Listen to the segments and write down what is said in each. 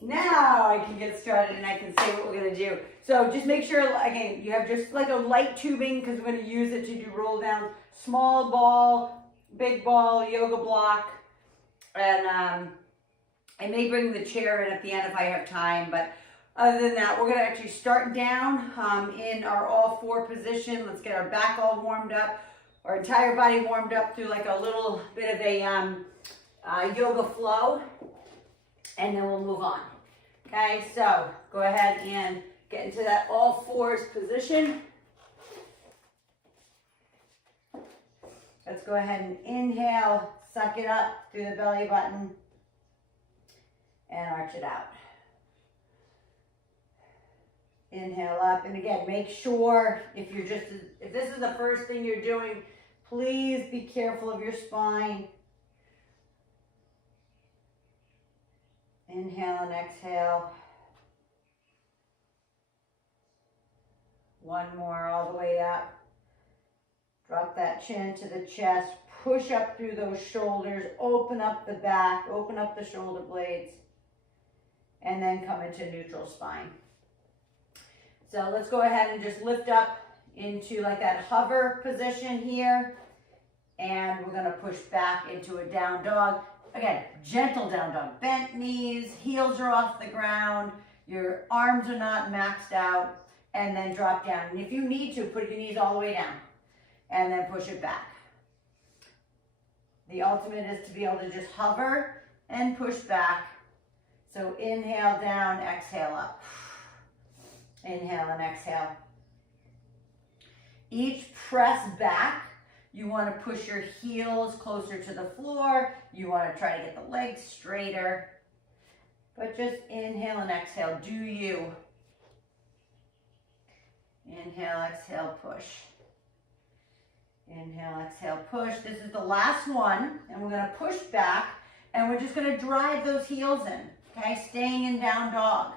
Now I can get started and I can say what we're gonna do. So just make sure, again, you have just like a light tubing because we're gonna use it to do roll downs. Small ball, big ball, yoga block, and I may bring the chair in at the end if I have time, but other than that, we're gonna actually start down in our all four position. Let's get our back all warmed up, our entire body warmed up through like a little bit of a yoga flow, and then we'll move on. Okay, so go ahead and get into that all fours position. Let's go ahead and inhale, suck it up through the belly button, and arch it out. Inhale up, and again, make sure if this is the first thing you're doing, please be careful of your spine. Inhale and exhale. One more all the way up. Drop that chin to the chest. Push up through those shoulders. Open up the back. Open up the shoulder blades. And then come into neutral spine. So let's go ahead and just lift up into like that hover position here. And we're going to push back into a down dog. Again, gentle down dog. Bent knees, heels are off the ground, your arms are not maxed out, and then drop down. And if you need to, put your knees all the way down, and then push it back. The ultimate is to be able to just hover and push back. So inhale down, exhale up. Inhale and exhale. Each press back, you want to push your heels closer to the floor. You want to try to get the legs straighter. But just inhale and exhale. Do you. Inhale, exhale, push. Inhale, exhale, push. This is the last one. And we're going to push back. And we're just going to drive those heels in. Okay, staying in down dog.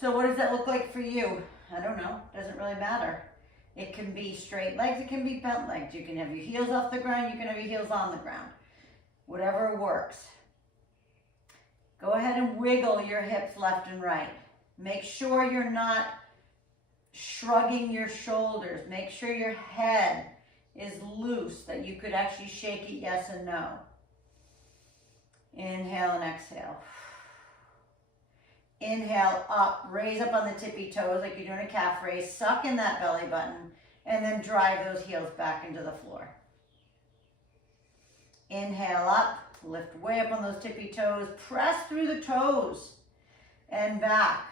So what does that look like for you? I don't know. Doesn't really matter. It can be straight legs, it can be bent legs. You can have your heels off the ground, you can have your heels on the ground. Whatever works. Go ahead and wiggle your hips left and right. Make sure you're not shrugging your shoulders. Make sure your head is loose, that you could actually shake it yes and no. Inhale and exhale. Inhale up, raise up on the tippy toes like you're doing a calf raise. Suck in that belly button and then drive those heels back into the floor. Inhale up, lift way up on those tippy toes. Press through the toes and back.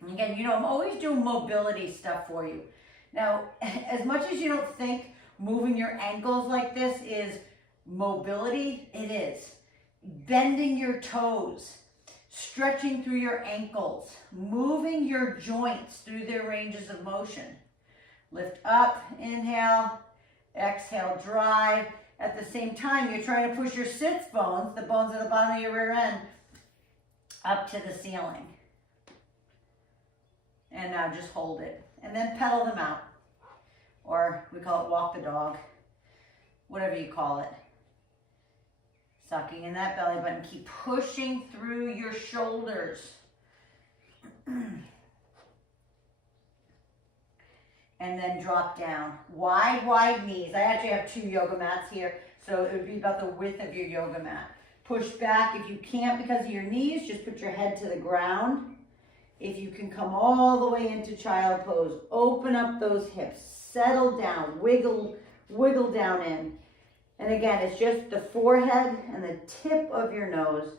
And again, you know, I'm always doing mobility stuff for you. Now, as much as you don't think moving your ankles like this is mobility, it is. Bending your toes. Stretching through your ankles, moving your joints through their ranges of motion. Lift up, inhale, exhale, drive. At the same time, you're trying to push your sits bones, the bones at the bottom of your rear end, up to the ceiling. And now just hold it. And then pedal them out. Or we call it walk the dog. Whatever you call it. Sucking in that belly button. Keep pushing through your shoulders. And then drop down. Wide knees. I actually have 2 yoga mats here, so it would be about the width of your yoga mat. Push back. If you can't because of your knees, just put your head to the ground. If you can come all the way into child pose, open up those hips. Settle down. Wiggle down in. And again, it's just the forehead and the tip of your nose.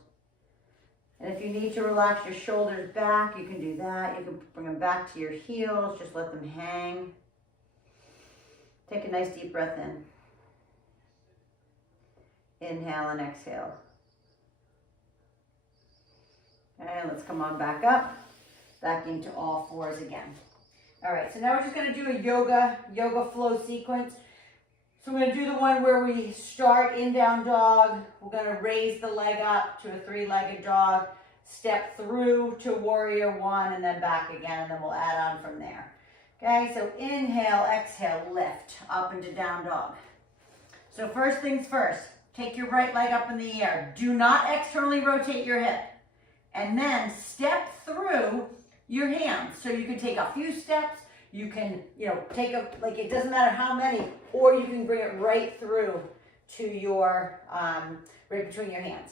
And if you need to relax your shoulders back, you can do that. You can bring them back to your heels. Just let them hang. Take a nice deep breath in. Inhale and exhale. And let's come on back up. Back into all fours again. All right, so now we're just going to do a yoga flow sequence. So we're going to do the one where we start in down dog. We're going to raise the leg up to a 3-legged dog, step through to warrior 1, and then back again, and then we'll add on from there. Okay, so inhale, exhale, lift up into down dog. So first things first, take your right leg up in the air. Do not externally rotate your hip. And then step through your hands. So you can take a few steps, you can, take like it doesn't matter how many, or you can bring it right through to your, right between your hands.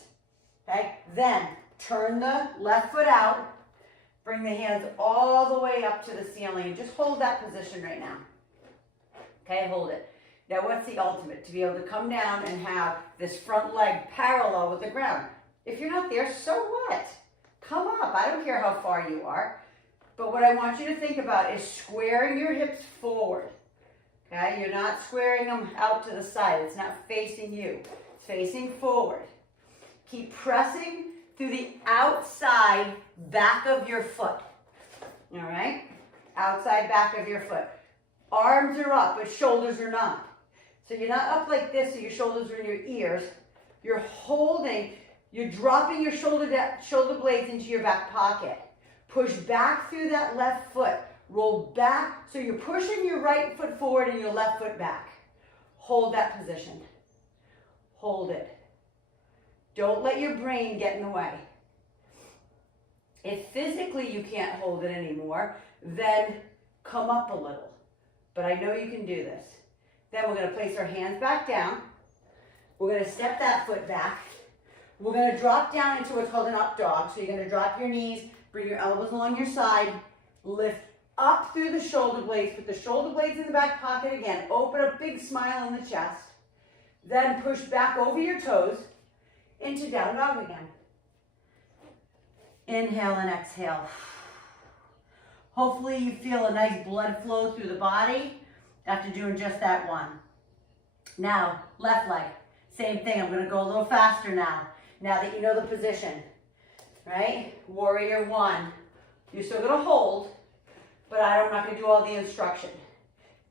Okay, then turn the left foot out, bring the hands all the way up to the ceiling, and just hold that position right now. Okay, hold it. Now what's the ultimate? To be able to come down and have this front leg parallel with the ground. If you're not there, so what? Come up, I don't care how far you are. But what I want you to think about is squaring your hips forward. Okay, you're not squaring them out to the side. It's not facing you. It's facing forward. Keep pressing through the outside back of your foot. All right? Outside back of your foot. Arms are up, but shoulders are not. So you're not up like this, so your shoulders are in your ears. You're holding, you're dropping your shoulder blades into your back pocket. Push back through that left foot. Roll back, so you're pushing your right foot forward and your left foot back. Hold that position. Hold it. Don't let your brain get in the way. If physically you can't hold it anymore, then come up a little. But I know you can do this. Then we're going to place our hands back down. We're going to step that foot back. We're going to drop down into what's called an up dog. So you're going to drop your knees, bring your elbows along your side, lift up through the shoulder blades, put the shoulder blades in the back pocket again, open a big smile in the chest, then push back over your toes into down dog again. Inhale and exhale. Hopefully you feel a nice blood flow through the body after doing just that one. Now, left leg, same thing. I'm going to go a little faster now that you know the position, right? Warrior one. You're still going to hold, but I'm not going to do all the instruction.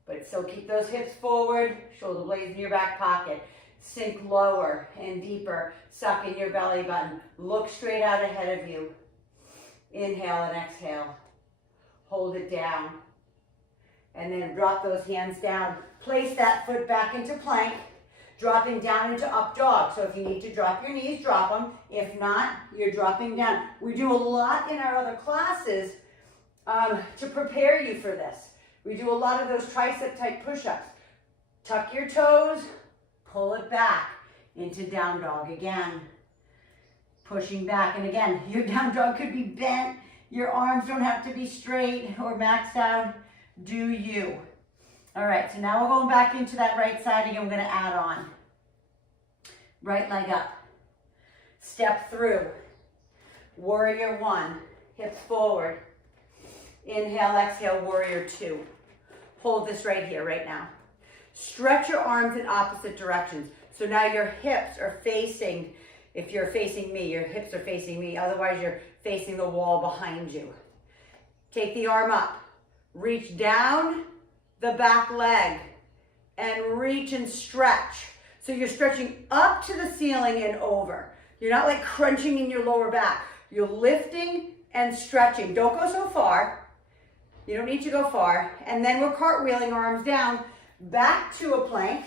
But still keep those hips forward, shoulder blades in your back pocket. Sink lower and deeper. Suck in your belly button. Look straight out ahead of you. Inhale and exhale. Hold it down. And then drop those hands down. Place that foot back into plank. Dropping down into up dog. So if you need to drop your knees, drop them. If not, you're dropping down. We do a lot in our other classes to prepare you for this. We do a lot of those tricep type push-ups. Tuck your toes, pull it back into down dog again. Pushing back, and again, your down dog could be bent. Your arms don't have to be straight or maxed out. Do you? All right, so now we're going back into that right side again. We're going to add on. Right leg up. Step through. Warrior one. Hips forward. Inhale, exhale, warrior two. Hold this right here, right now. Stretch your arms in opposite directions. So now your hips are facing, if you're facing me, your hips are facing me. Otherwise, you're facing the wall behind you. Take the arm up. Reach down the back leg and reach and stretch. So you're stretching up to the ceiling and over. You're not like crunching in your lower back. You're lifting and stretching. Don't go so far. You don't need to go far. And then we're cartwheeling arms down, back to a plank,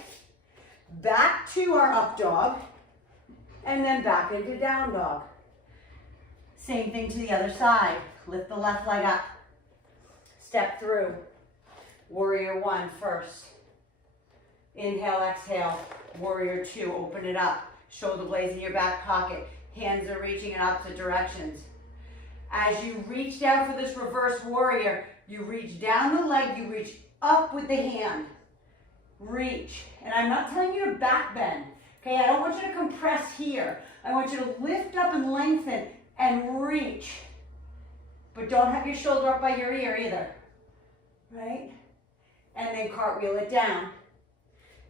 back to our up dog, and then back into down dog. Same thing to the other side. Lift the left leg up. Step through. Warrior one first. Inhale, exhale. Warrior two, open it up. Shoulder blades in your back pocket. Hands are reaching in opposite directions. As you reach down for this reverse warrior, you reach down the leg, you reach up with the hand. Reach. And I'm not telling you to back bend. Okay, I don't want you to compress here. I want you to lift up and lengthen and reach. But don't have your shoulder up by your ear either. Right? And then cartwheel it down.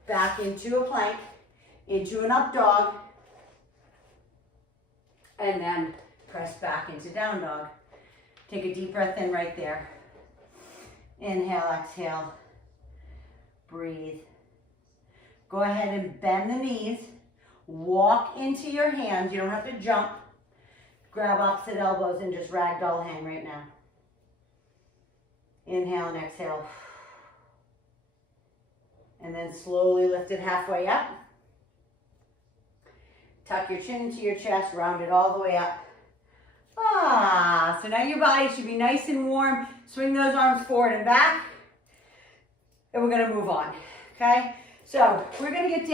Back into a plank, into an up dog, and then press back into down dog. Take a deep breath in right there. Inhale, exhale. Breathe. Go ahead and bend the knees. Walk into your hands. You don't have to jump. Grab opposite elbows and just ragdoll hang right now. Inhale and exhale. And then slowly lift it halfway up. Tuck your chin into your chest, round it all the way up. So now your body should be nice and warm. Swing those arms forward and back. And we're gonna move on, okay? So we're gonna get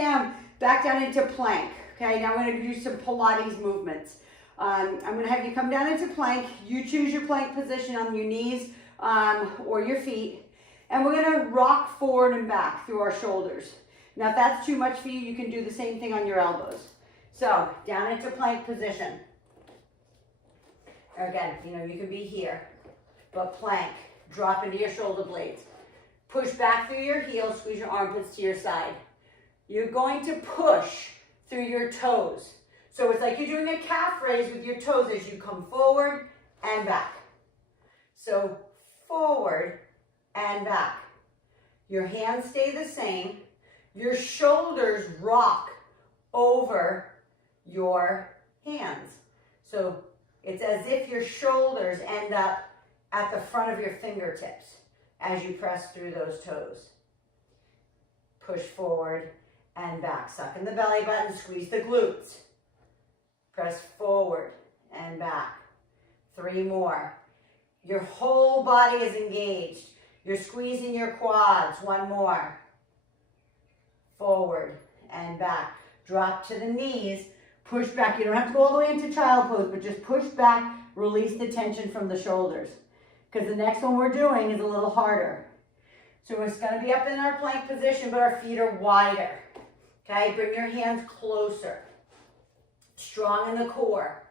back down into plank, okay? Now we're gonna do some Pilates movements. I'm gonna have you come down into plank. You choose your plank position on your knees or your feet. And we're gonna rock forward and back through our shoulders. Now if that's too much for you, you can do the same thing on your elbows. So down into plank position. Again, you can be here, but plank. Drop into your shoulder blades. Push back through your heels, squeeze your armpits to your side. You're going to push through your toes. So it's like you're doing a calf raise with your toes as you come forward and back. So forward and back. Your hands stay the same. Your shoulders rock over your hands. So it's as if your shoulders end up at the front of your fingertips as you press through those toes. Push forward and back. Suck in the belly button, squeeze the glutes. Press forward and back. 3 more. Your whole body is engaged. You're squeezing your quads. 1 more. Forward and back. Drop to the knees. Push back. You don't have to go all the way into child pose, but just push back. Release the tension from the shoulders. Because the next one we're doing is a little harder. So it's going to be up in our plank position, but our feet are wider. Okay, bring your hands closer. Strong in the core.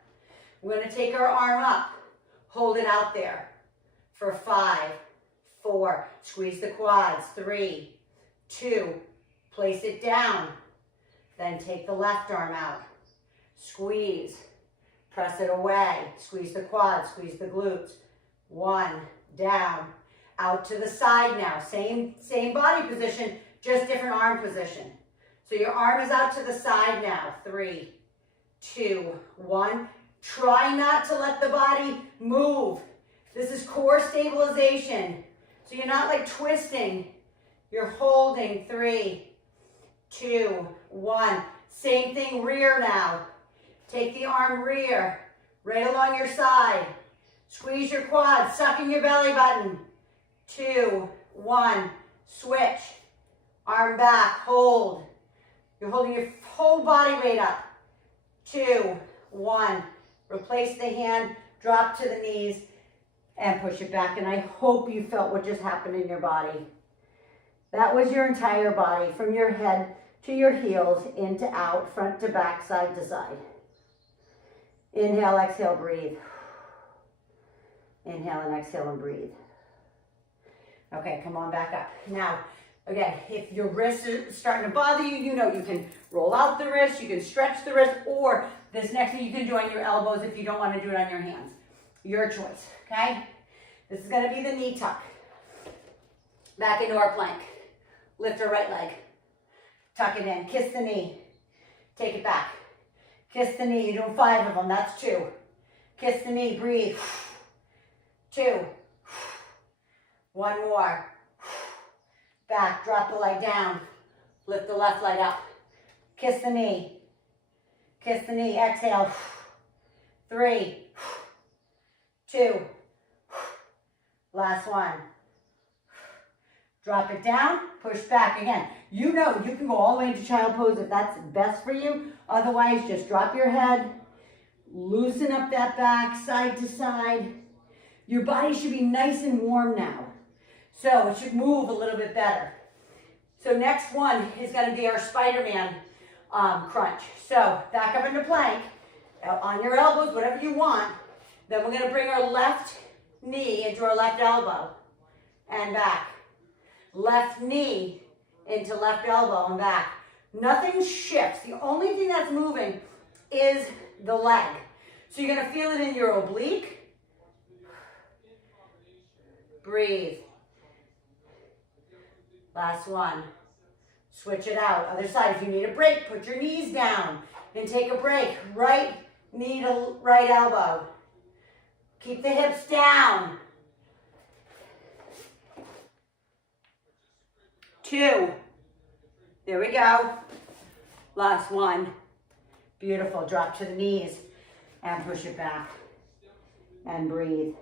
We're going to take our arm up. Hold it out there for 5, 4. Squeeze the quads. 3, 2. Place it down. Then take the left arm out. Squeeze. Press it away. Squeeze the quads. Squeeze the glutes. 1, down, out to the side now. Same body position, just different arm position. So your arm is out to the side now. 3, 2, 1. Try not to let the body move. This is core stabilization. So you're not like twisting. You're holding. 3, 2, 1. Same thing, rear now. Take the arm rear, right along your side. Squeeze your quads, suck in your belly button. 2, 1, switch. Arm back, hold. You're holding your whole body weight up. 2, 1, replace the hand, drop to the knees, and push it back. And I hope you felt what just happened in your body. That was your entire body, from your head to your heels, in to out, front to back, side to side. Inhale, exhale, breathe. Inhale and exhale and breathe. Okay, come on back up. Now, again, if your wrist is starting to bother you, you can roll out the wrist, you can stretch the wrist, or this next thing you can do on your elbows if you don't want to do it on your hands. Your choice, okay? This is going to be the knee tuck. Back into our plank. Lift our right leg. Tuck it in. Kiss the knee. Take it back. Kiss the knee. You're doing 5 of them. That's 2. Kiss the knee. Breathe. 2. 1 more. Back. Drop the leg down. Lift the left leg up. Kiss the knee. Kiss the knee. Exhale. 3. 2. Last one. Drop it down. Push back again. You can go all the way into child pose if that's best for you. Otherwise, just drop your head. Loosen up that back, side to side. Your body should be nice and warm now. So it should move a little bit better. So next one is going to be our Spider-Man crunch. So back up into plank, on your elbows, whatever you want. Then we're going to bring our left knee into our left elbow and back. Left knee into left elbow and back. Nothing shifts. The only thing that's moving is the leg. So you're going to feel it in your oblique. Breathe. Last one. Switch it out. Other side. If you need a break, put your knees down and take a break. Right knee to right elbow. Keep the hips down. 2. There we go. Last one. Beautiful. Drop to the knees and push it back. and breathe.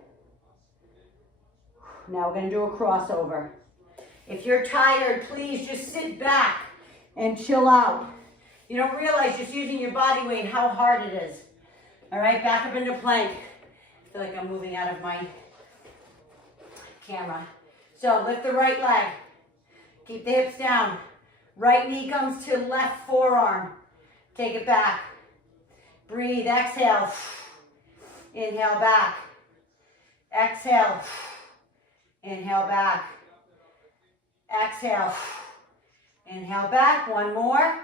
Now we're going to do a crossover. If you're tired, please just sit back and chill out. You don't realize just using your body weight how hard it is. All right, back up into plank. I feel like I'm moving out of my camera. So lift the right leg. Keep the hips down. Right knee comes to left forearm. Take it back. Breathe, exhale. Inhale back. Exhale. Inhale back. Exhale. Inhale back. One more.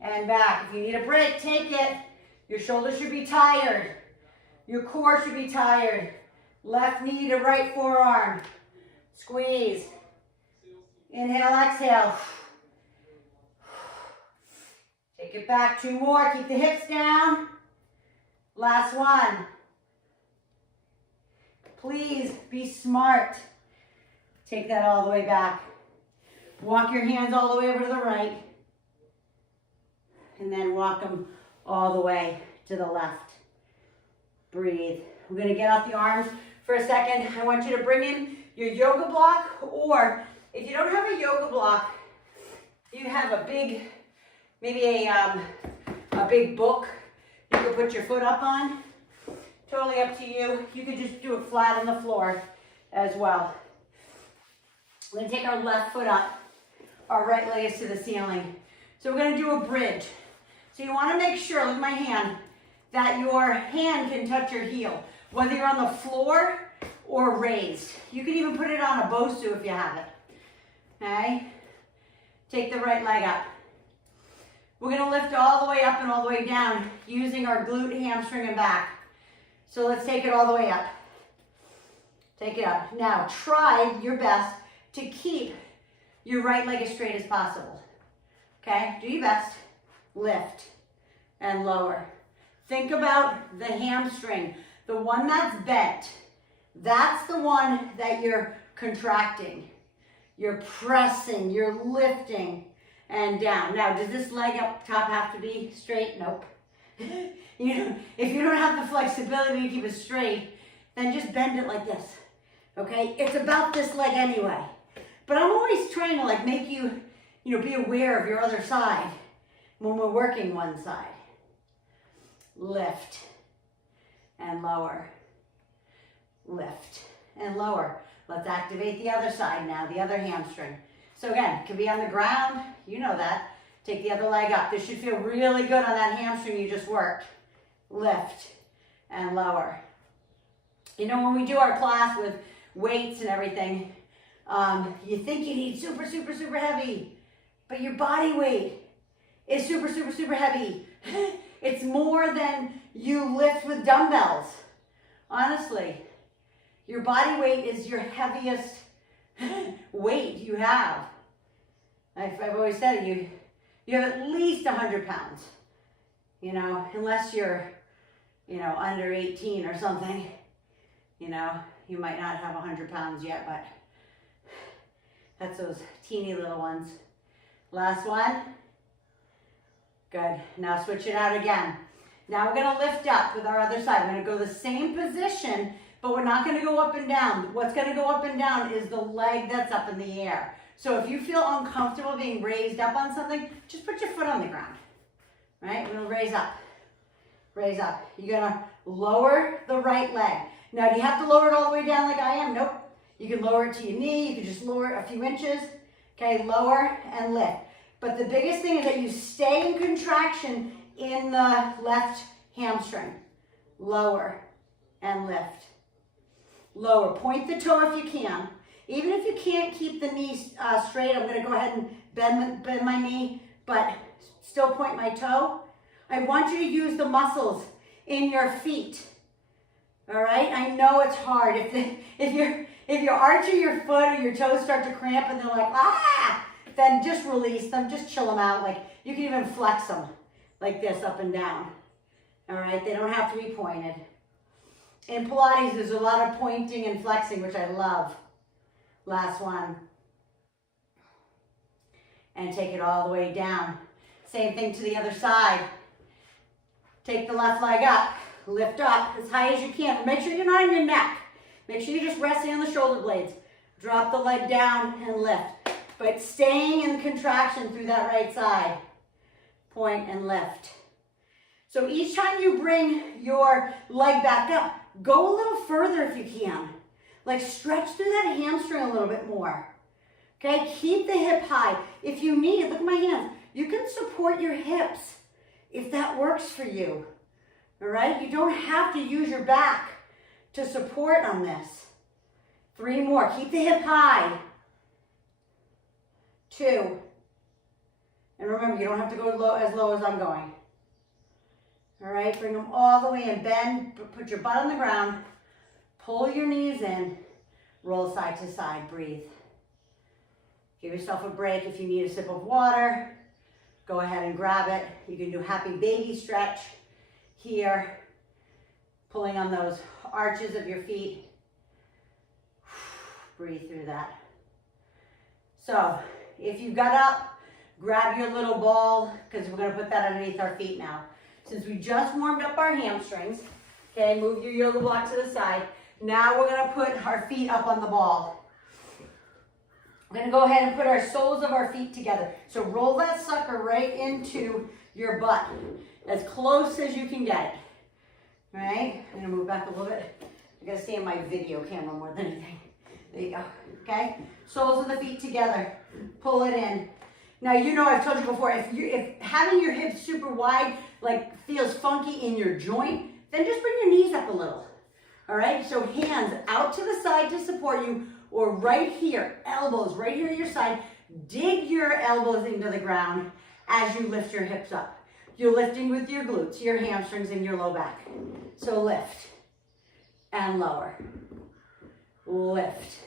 And back. If you need a break, take it. Your shoulders should be tired. Your core should be tired. Left knee to right forearm. Squeeze. Inhale, exhale. Take it back. Two more. Keep the hips down. Last one. Please be smart. Take that all the way back. Walk your hands all the way over to the right. And then walk them all the way to the left. Breathe. We're going to get off the arms for a second. I want you to bring in your yoga block, or if you don't have a yoga block, you have a big, maybe a big book you could put your foot up on. Totally up to you. You could just do it flat on the floor as well. We're going to take our left foot up. Our right leg is to the ceiling. So we're going to do a bridge. So you want to make sure, look at my hand, that your hand can touch your heel, whether you're on the floor or raised. You can even put it on a Bosu if you have it. Okay? Take the right leg up. We're going to lift all the way up and all the way down using our glute, hamstring, and back. So let's take it all the way up. Take it up. Now try your best to keep your right leg as straight as possible. Okay? Do your best. Lift and lower. Think about the hamstring, the one that's bent. That's the one that you're contracting. You're pressing, you're lifting and down. Now, does this leg up top have to be straight? Nope. If you don't have the flexibility to keep it straight, then just bend it like this. Okay? It's about this leg anyway. But I'm always trying to like make you, be aware of your other side when we're working one side. Lift and lower. Lift and lower. Let's activate the other side now, the other hamstring. So again, it can be on the ground, you know that. Take the other leg up. This should feel really good on that hamstring you just worked. Lift and lower. When we do our class with weights and everything, you think you need super, super, super heavy, but your body weight is super, super, super heavy. It's more than you lift with dumbbells. Honestly, your body weight is your heaviest weight you have. I've always said it, you have at least 100 pounds, unless you're, under 18 or something, you might not have 100 pounds yet, but that's those teeny little ones. Last one. Good. Now switch it out again. Now we're going to lift up with our other side. We're going to go the same position, but we're not going to go up and down. What's going to go up and down is the leg that's up in the air. So if you feel uncomfortable being raised up on something, just put your foot on the ground. Right? We're going to raise up. Raise up. You're going to lower the right leg. Now, do you have to lower it all the way down like I am? Nope. You can lower it to your knee. You can just lower it a few inches. Okay, lower and lift. But the biggest thing is that you stay in contraction in the left hamstring. Lower and lift. Lower. Point the toe if you can. Even if you can't keep the knee straight, I'm going to go ahead and bend my knee, but still point my toe. I want you to use the muscles in your feet. All right? I know it's hard. If you're arching your foot or your toes start to cramp and they're like, then just release them. Just chill them out. Like you can even flex them like this up and down. All right? They don't have to be pointed. In Pilates, there's a lot of pointing and flexing, which I love. Last one. And take it all the way down. Same thing to the other side. Take the left leg up. Lift up as high as you can. Make sure you're not on your neck. Make sure you're just resting on the shoulder blades. Drop the leg down and lift. But staying in contraction through that right side. Point and lift. So each time you bring your leg back up, go a little further if you can. Like stretch through that hamstring a little bit more. Okay, keep the hip high. If you need, look at my hands. You can support your hips if that works for you. All right, you don't have to use your back to support on this. 3 more, keep the hip high. 2. And remember, you don't have to go as low as I'm going. All right, bring them all the way in. Bend, put your butt on the ground. Pull your knees in. Roll side to side, breathe. Give yourself a break. If you need a sip of water, go ahead and grab it. You can do happy baby stretch here. Pulling on those arches of your feet. Breathe through that. So, if you got up, grab your little ball, because we're going to put that underneath our feet now. Since we just warmed up our hamstrings, okay, move your yoga block to the side. Now we're going to put our feet up on the ball. We're going to go ahead and put our soles of our feet together. So roll that sucker right into your butt, as close as you can get it. All right, I'm going to move back a little bit. I got to stay in my video camera more than anything. There you go, okay? Soles of the feet together, pull it in. Now, you know, I've told you before, if having your hips super wide, like feels funky in your joint, then just bring your knees up a little. All right, so hands out to the side to support you, or right here, elbows right here at your side. Dig your elbows into the ground as you lift your hips up. You're lifting with your glutes, your hamstrings, and your low back. So lift and lower. Lift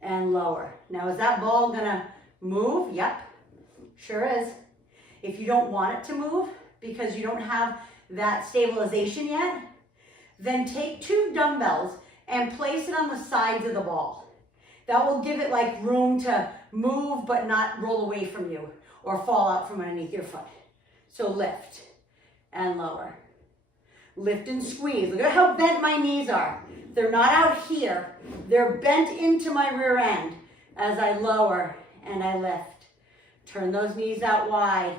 and lower. Now, is that ball gonna move? Yep, sure is. If you don't want it to move because you don't have that stabilization yet, then take 2 dumbbells and place it on the sides of the ball. That will give it like room to move but not roll away from you or fall out from underneath your foot. So lift and lower. Lift and squeeze. Look at how bent my knees are. They're not out here. They're bent into my rear end as I lower and I lift. Turn those knees out wide.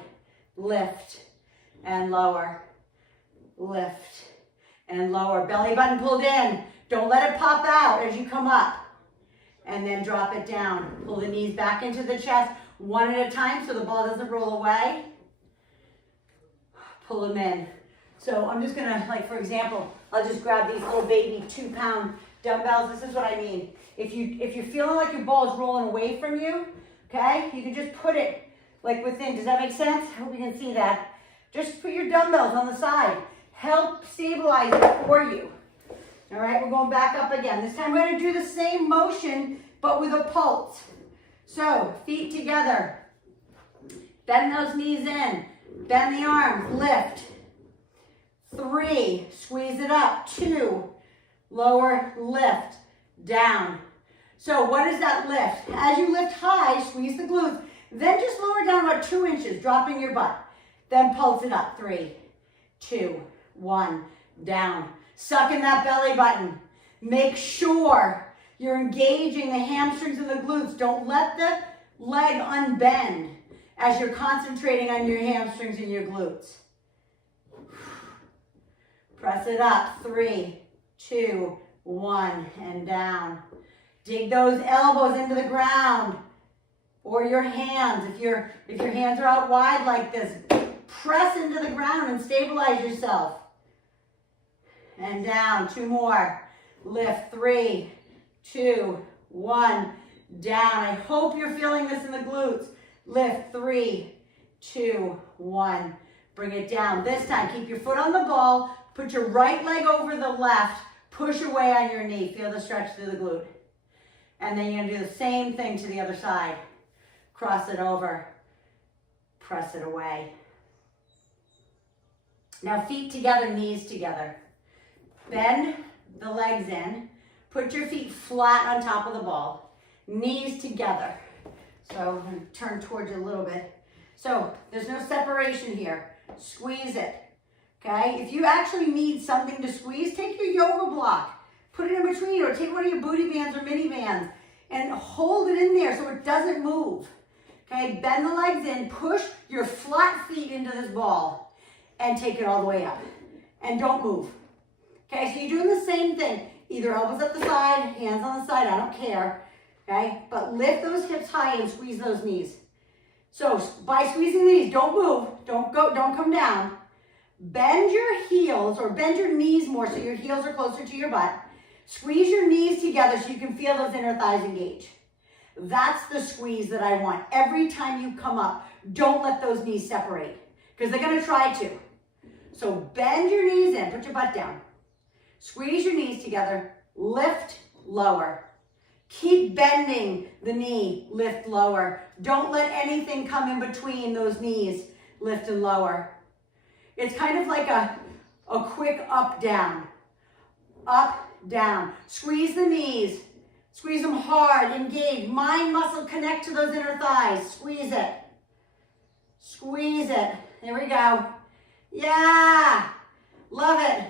Lift and lower. Lift and lower. Belly button pulled in. Don't let it pop out as you come up. And then drop it down. Pull the knees back into the chest, one at a time so the ball doesn't roll away. Pull them in. So I'm just gonna, like for example, I'll just grab these little baby 2-pound dumbbells. This is what I mean. If you're feeling like your ball is rolling away from you, okay, you can just put it like within. Does that make sense? I hope you can see that. Just put your dumbbells on the side. Help stabilize it for you. All right, we're going back up again. This time we're gonna do the same motion, but with a pulse. So, feet together. Bend those knees in. Bend the arms, lift. 3, squeeze it up. 2, lower, lift, down. So what is that lift? As you lift high, squeeze the glutes. Then just lower down about 2 inches, dropping your butt. Then pulse it up. 3, 2, 1, down. Suck in that belly button. Make sure you're engaging the hamstrings and the glutes. Don't let the leg unbend as you're concentrating on your hamstrings and your glutes. Press it up. 3, 2, 1, and down. Dig those elbows into the ground or your hands. If your hands are out wide like this, press into the ground and stabilize yourself. And down. 2 more. Lift. 3, 2, 1, down. I hope you're feeling this in the glutes. Lift. 3, 2, 1. Bring it down. This time, keep your foot on the ball. Put your right leg over the left. Push away on your knee. Feel the stretch through the glute. And then you're going to do the same thing to the other side. Cross it over. Press it away. Now feet together, knees together. Bend the legs in. Put your feet flat on top of the ball. Knees together. So I'm going to turn towards you a little bit. So there's no separation here. Squeeze it. okay? If you actually need something to squeeze, take your yoga block, put it in between, or take one of your booty bands or mini bands and hold it in there so it doesn't move, okay? Bend the legs in, push your flat feet into this ball and take it all the way up. And don't move, okay? So you're doing the same thing, either elbows at the side, hands on the side, I don't care, okay? But lift those hips high and squeeze those knees. So by squeezing the knees, don't move, don't come down. Bend your heels or bend your knees more so your heels are closer to your butt. Squeeze your knees together so you can feel those inner thighs engage. That's the squeeze that I want. Every time you come up, don't let those knees separate because they're going to try to. So bend your knees in, put your butt down. Squeeze your knees together, lift, lower. Keep bending the knee, lift, lower. Don't let anything come in between those knees, lift and lower. It's kind of like a quick up, down. Up, down. Squeeze the knees. Squeeze them hard, engage. Mind, muscle, connect to those inner thighs. Squeeze it. Squeeze it. There we go. Yeah. Love it.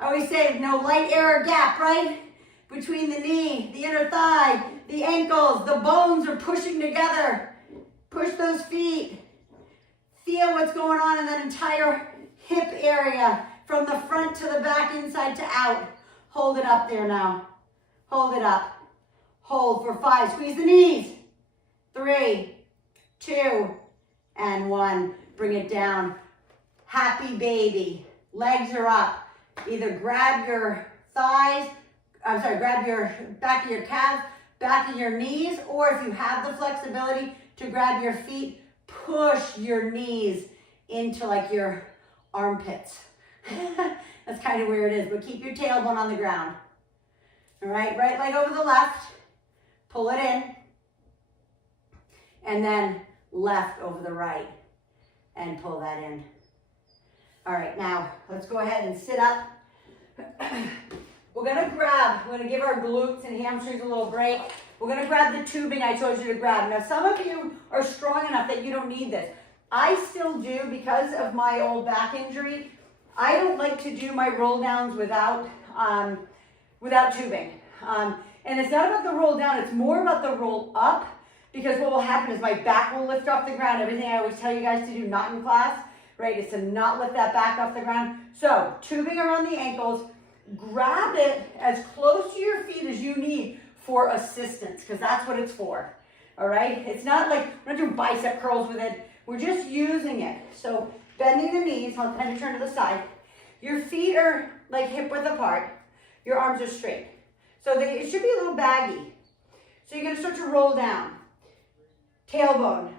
I always say no light error gap, right? Between the knee, the inner thigh, the ankles, the bones are pushing together. Push those feet. Feel what's going on in that entire hip area from the front to the back, inside to out. Hold it up there now. Hold it up. Hold for 5. Squeeze the knees. 3, 2, and 1. Bring it down. Happy baby. Legs are up. Either grab your thighs, grab your back of your calves, back of your knees, or if you have the flexibility to grab your feet, push your knees into like your armpits. That's kind of where it is, but keep your tailbone on the ground. All right, right leg over the left, pull it in, and then left over the right, and pull that in. All right, now let's go ahead and sit up. We're gonna give our glutes and hamstrings a little break. We're gonna grab the tubing I told you to grab. Now, some of you are strong enough that you don't need this. I still do because of my old back injury. I don't like to do my roll downs without tubing. And it's not about the roll down, it's more about the roll up, because what will happen is my back will lift off the ground. Everything I always tell you guys to do, not in class, right, is to not lift that back off the ground. So, tubing around the ankles, grab it as close to your feet as you need for assistance, because that's what it's for, all right? It's not like, we're not doing bicep curls with it. We're just using it. So bending the knees, I'll kind of turn to the side. Your feet are like hip width apart. Your arms are straight. So it should be a little baggy. So you're gonna start to roll down. Tailbone,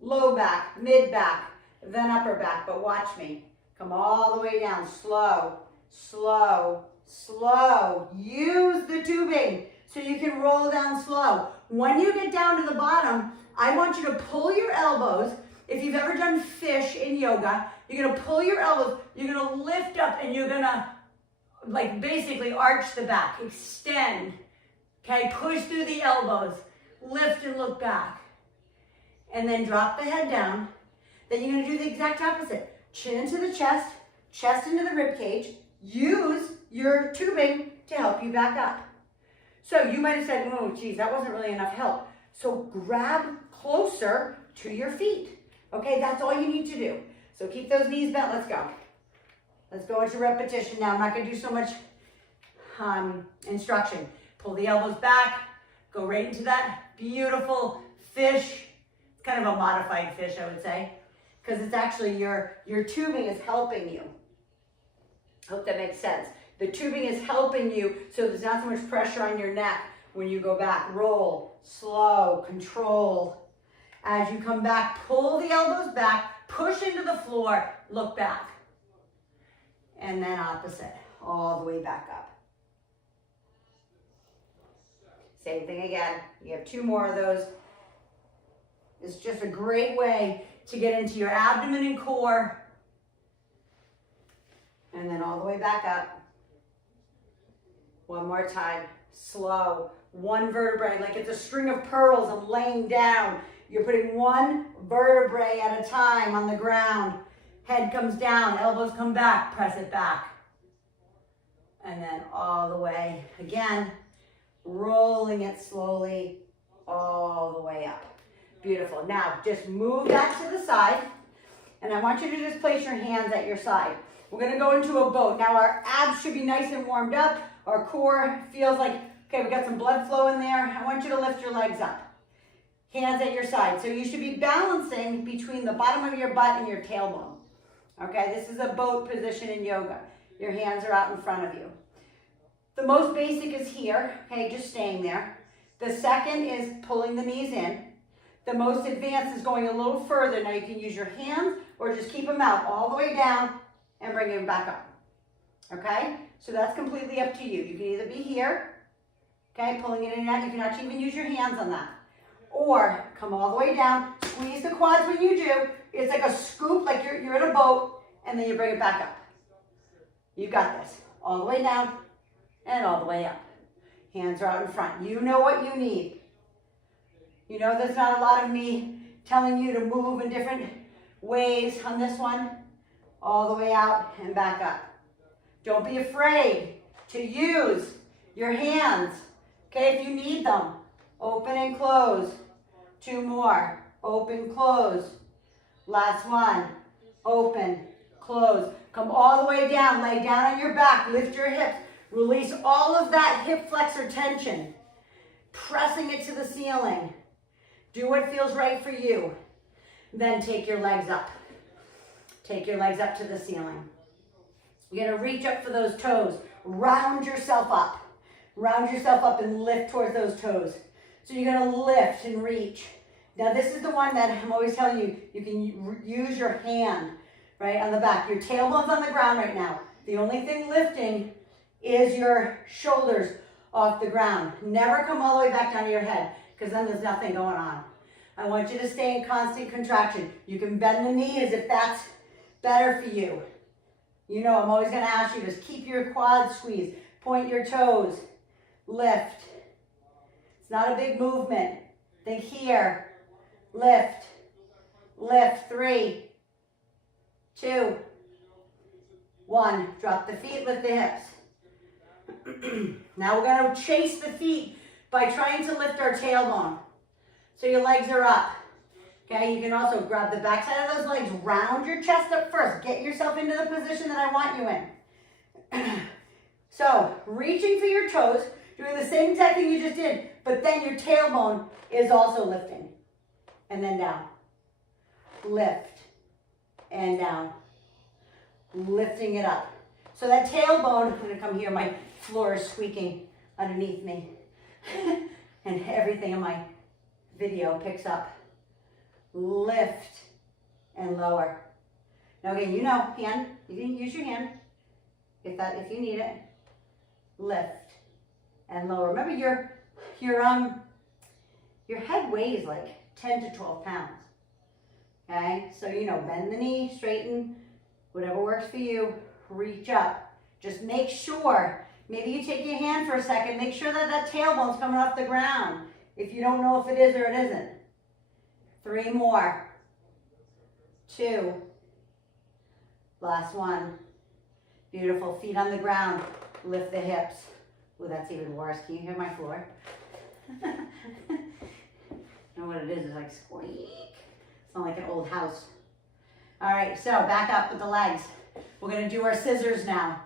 low back, mid back, then upper back, but watch me. Come all the way down, slow, slow, slow. Use the tubing so you can roll down slow. When you get down to the bottom, I want you to pull your elbows. If you've ever done fish in yoga, you're gonna pull your elbows, you're gonna lift up, and you're gonna like basically arch the back, extend, okay? Push through the elbows, lift and look back. And then drop the head down. Then you're gonna do the exact opposite. Chin into the chest, chest into the rib cage. Use your tubing to help you back up. So you might have said, oh geez, that wasn't really enough help. So grab closer to your feet. Okay, that's all you need to do. So keep those knees bent, let's go. Let's go into repetition now. I'm not gonna do so much instruction. Pull the elbows back, go right into that beautiful fish. It's kind of a modified fish, I would say, because it's actually your tubing is helping you. Hope that makes sense. The tubing is helping you so there's not so much pressure on your neck when you go back. Roll, slow, control. As you come back, pull the elbows back, push into the floor, look back. And then opposite, all the way back up. Same thing again. You have 2 more of those. It's just a great way to get into your abdomen and core. And then all the way back up. One more time, slow. 1 vertebrae, like it's a string of pearls and laying down. You're putting 1 vertebrae at a time on the ground. Head comes down, elbows come back, press it back. And then all the way, again, rolling it slowly all the way up. Beautiful. Now, just move that to the side. And I want you to just place your hands at your side. We're going to go into a boat. Now, our abs should be nice and warmed up. Our core feels like, okay, we got some blood flow in there. I want you to lift your legs up. Hands at your side. So you should be balancing between the bottom of your butt and your tailbone. Okay, this is a boat position in yoga. Your hands are out in front of you. The most basic is here, okay, just staying there. The second is pulling the knees in. The most advanced is going a little further. Now you can use your hands or just keep them out all the way down and bring them back up. Okay, so that's completely up to you. You can either be here, okay, pulling it in and out. You can actually even use your hands on that. Or come all the way down, squeeze the quads when you do. It's like a scoop, like you're in a boat, and then you bring it back up. You got this. All the way down and all the way up. Hands are out in front. You know what you need. You know there's not a lot of me telling you to move in different ways on this one. All the way out and back up. Don't be afraid to use your hands, okay, if you need them. Open and close. 2 more. Open, close. Last one. Open, close. Come all the way down. Lay down on your back. Lift your hips. Release all of that hip flexor tension. Pressing it to the ceiling. Do what feels right for you. Then take your legs up. Take your legs up to the ceiling. You're going to reach up for those toes. Round yourself up. Round yourself up and lift towards those toes. So you're going to lift and reach. Now this is the one that I'm always telling you, you can use your hand, right, on the back. Your tailbone's on the ground right now. The only thing lifting is your shoulders off the ground. Never come all the way back down to your head, because then there's nothing going on. I want you to stay in constant contraction. You can bend the knees if that's better for you. You know, I'm always going to ask you to keep your quads squeezed. Point your toes. Lift. It's not a big movement. Think here. Lift. Lift. 3, 2, 1. Drop the feet, lift the hips. Now we're going to chase the feet by trying to lift our tailbone. So your legs are up. Okay, you can also grab the back side of those legs, round your chest up first. Get yourself into the position that I want you in. So, reaching for your toes, doing the same exact thing you just did, but then your tailbone is also lifting. And then down. Lift. And down. Lifting it up. So that tailbone, I'm going to come here, my floor is squeaking underneath me. And everything in my video picks up. Lift and lower. Now again, you know, hand, you can use your hand if you need it. Lift and lower. Remember your head weighs like 10 to 12 pounds. Okay, so you know, bend the knee, straighten, whatever works for you. Reach up. Just make sure, maybe you take your hand for a second, make sure that that tailbone's coming off the ground. If you don't know if it is or it isn't. 3 more. 2. Last one. Beautiful. Feet on the ground. Lift the hips. Oh, that's even worse. Can you hear my floor? You know what it is? It's like squeak. It's not like an old house. All right, so back up with the legs. We're going to do our scissors now.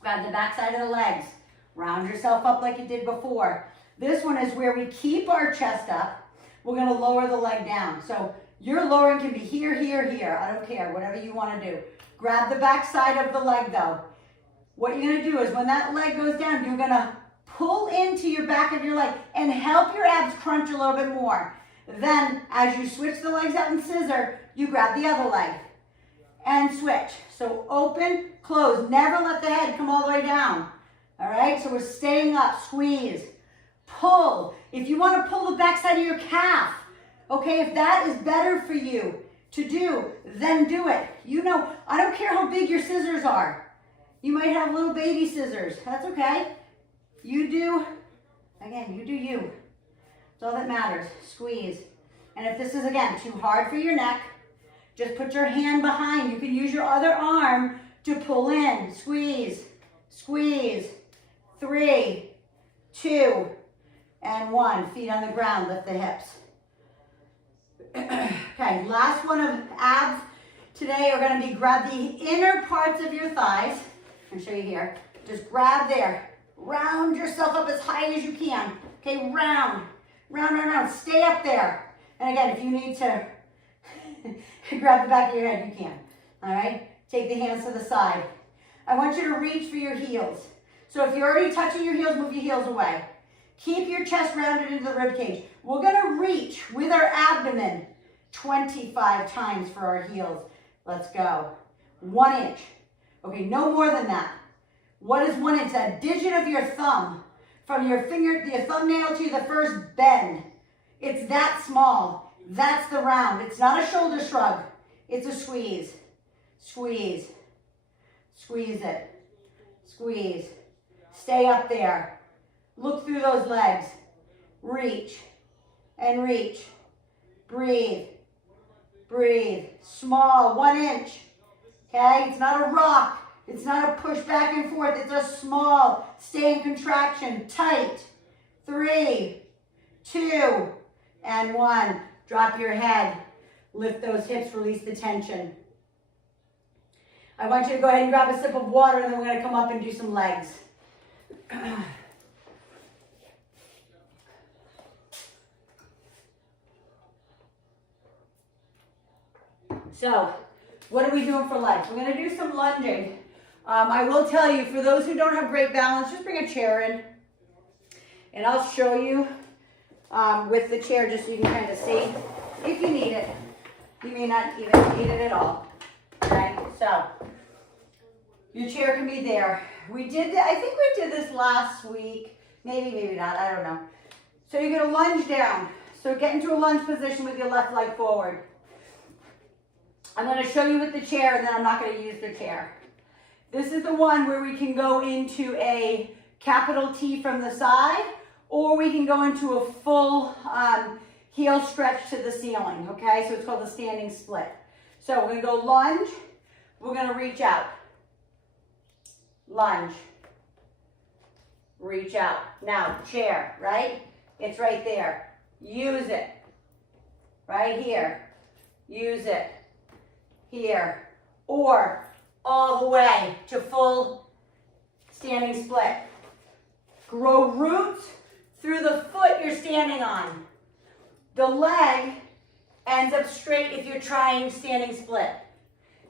Grab the back side of the legs. Round yourself up like you did before. This one is where we keep our chest up. We're going to lower the leg down. So your lowering can be here, here, here. I don't care, whatever you want to do. Grab the back side of the leg though. What you're going to do is when that leg goes down, you're going to pull into your back of your leg and help your abs crunch a little bit more. Then as you switch the legs out and scissor, you grab the other leg and switch. So open, close. Never let the head come all the way down. All right, so we're staying up, squeeze. Pull. If you want to pull the back side of your calf, okay, if that is better for you to do, then do it. You know, I don't care how big your scissors are. You might have little baby scissors. That's okay. You do, again, you do you. That's all that matters. Squeeze. And if this is, again, too hard for your neck, Just put your hand behind. You can use your other arm to pull in. Squeeze, squeeze. 3, 2, and 1. Feet on the ground, lift the hips. Okay, last one of abs today are going to be grab the inner parts of your thighs. I'll show you here. Just grab there. Round yourself up as high as you can. Okay, round, round, round, round. Stay up there. And again, if you need to grab the back of your head, you can. All right? Take the hands to the side. I want you to reach for your heels. So if you're already touching your heels, move your heels away. Keep your chest rounded into the rib cage. We're going to reach with our abdomen 25 times for our heels. Let's go. 1 inch. Okay, no more than that. What is 1 inch? That digit of your thumb from your finger, your thumbnail to the first bend. It's that small. That's the round. It's not a shoulder shrug. It's a squeeze. Squeeze. Squeeze it. Squeeze. Stay up there. Look through those legs. Reach and reach. Breathe. Breathe. Small, 1 inch. Okay? It's not a rock. It's not a push back and forth. It's a small, stay in contraction. Tight. 3, 2, and 1. Drop your head. Lift those hips. Release the tension. I want you to go ahead and grab a sip of water, and then we're going to come up and do some legs. So, what are we doing for legs? We're going to do some lunging. I will tell you, for those who don't have great balance, just bring a chair in. And I'll show you with the chair just so you can kind of see if you need it. You may not even need it at all. Okay, so your chair can be there. We did, I think we did this last week. Maybe, maybe not, I don't know. So you're going to lunge down. So get into a lunge position with your left leg forward. I'm going to show you with the chair, and then I'm not going to use the chair. This is the one where we can go into a capital T from the side, or we can go into a full heel stretch to the ceiling, okay? So it's called a standing split. So we're going to go lunge. We're going to reach out. Lunge. Reach out. Now, chair, right? It's right there. Use it. Right here. Use it. Here. Or all the way to full standing split. Grow roots through the foot you're standing on. The leg ends up straight if you're trying standing split.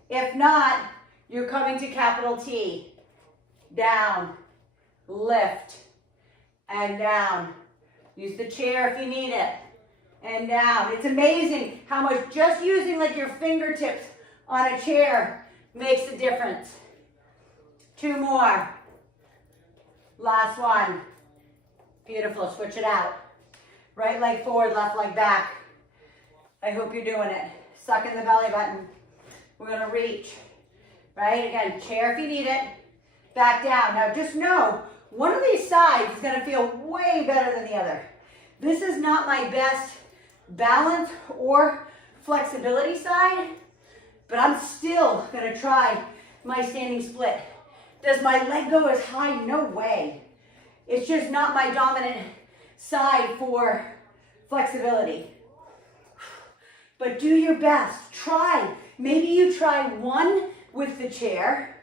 If not, you're coming to capital T. Down, lift, and down. Use the chair if you need it. And down. It's amazing how much just using like your fingertips on a chair makes a difference. 2 more. Last one. Beautiful. Switch it out. Right leg forward, left leg back. I hope you're doing it. Suck in the belly button. We're going to reach. Right? Again, chair if you need it. Back down. Now just know, one of these sides is going to feel way better than the other. This is not my best balance or flexibility side, but I'm still going to try my standing split. Does my leg go as high? No way. It's just not my dominant side for flexibility. But do your best. Try. Maybe you try 1 with the chair,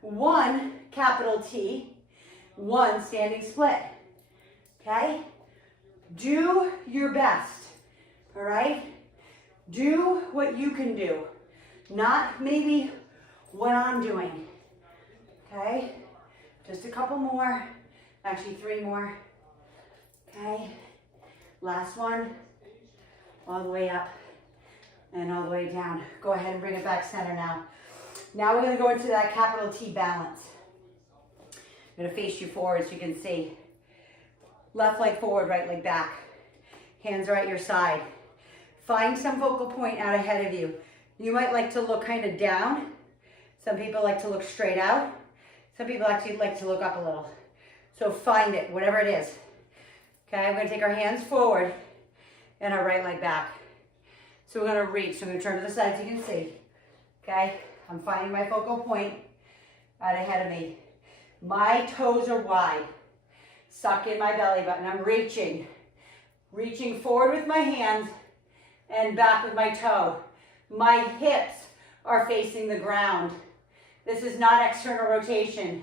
1 capital T, 1 standing split. Okay? Do your best. All right? Do what you can do. Not maybe what I'm doing. Okay? Just a couple more. Actually, 3 more. Okay? Last one. All the way up and all the way down. Go ahead and bring it back center now. Now we're going to go into that capital T balance. I'm going to face you forward so you can see. Left leg forward, right leg back. Hands are at your side. Find some focal point out ahead of you. You might like to look kind of down. Some people like to look straight out. Some people actually like to look up a little. So find it, whatever it is. Okay, we're going to take our hands forward and our right leg back. So we're gonna reach. So I'm gonna turn to the side so you can see. Okay, I'm finding my focal point out ahead of me. My toes are wide. Suck in my belly button. I'm reaching. Reaching forward with my hands and back with my toe. My hips are facing the ground. This is not external rotation.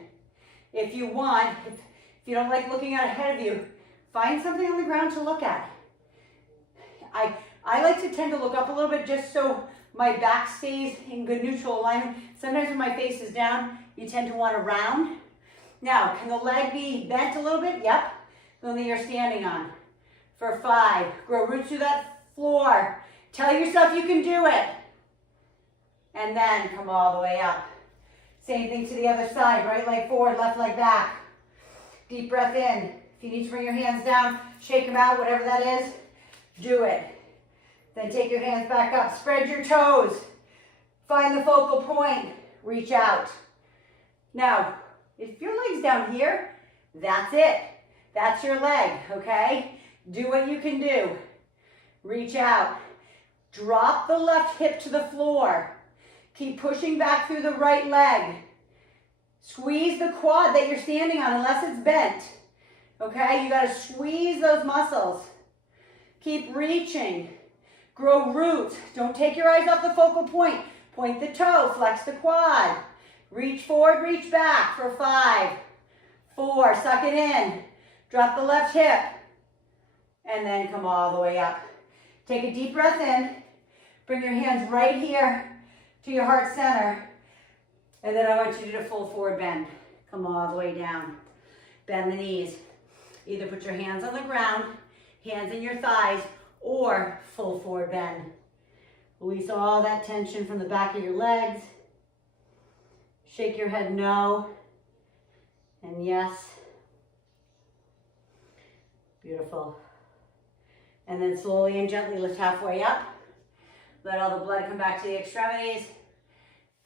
If you want, if you don't like looking out ahead of you, find something on the ground to look at. I like to tend to look up a little bit just so my back stays in good neutral alignment. Sometimes when my face is down, you tend to want to round. Now, can the leg be bent a little bit? Yep. The one that you're standing on. For 5, grow roots through that floor. Tell yourself you can do it. And then come all the way up. Same thing to the other side. Right leg forward, left leg back. Deep breath in. If you need to bring your hands down, shake them out, whatever that is, do it. Then take your hands back up. Spread your toes. Find the focal point. Reach out. Now, if your leg's down here, that's it. That's your leg, okay? Do what you can do. Reach out. Drop the left hip to the floor. Keep pushing back through the right leg. Squeeze the quad that you're standing on unless it's bent. Okay, you gotta squeeze those muscles. Keep reaching. Grow roots. Don't take your eyes off the focal point. Point the toe, flex the quad. Reach forward, reach back for 5, 4, suck it in. Drop the left hip. And then come all the way up. Take a deep breath in. Bring your hands right here to your heart center. And then I want you to do a full forward bend. Come all the way down. Bend the knees. Either put your hands on the ground, hands in your thighs, or full forward bend. Release all that tension from the back of your legs. Shake your head no. And yes. Beautiful. And then slowly and gently lift halfway up. Let all the blood come back to the extremities.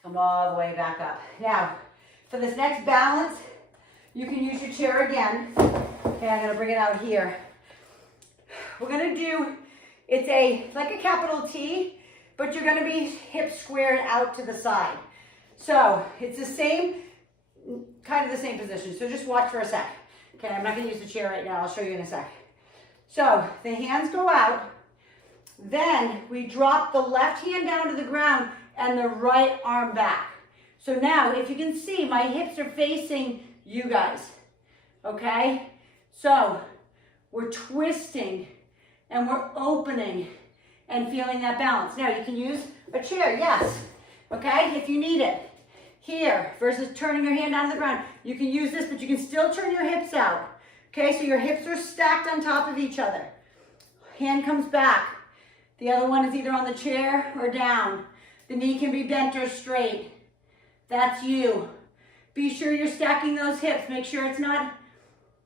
Come all the way back up. Now, for this next balance, you can use your chair again. Okay, I'm gonna bring it out here. We're gonna do, it's like a capital T, but you're gonna be hips squared out to the side. So it's the same, kind of the same position. So just watch for a sec. Okay, I'm not gonna use the chair right now. I'll show you in a sec. So the hands go out. Then we drop the left hand down to the ground and the right arm back. So now, if you can see, my hips are facing you guys. Okay? So we're twisting and we're opening and feeling that balance. Now you can use a chair, yes. Okay, if you need it. Here, versus turning your hand down to the ground. You can use this, but you can still turn your hips out. Okay, so your hips are stacked on top of each other. Hand comes back. The other one is either on the chair or down. The knee can be bent or straight. That's you. Be sure you're stacking those hips. Make sure it's not,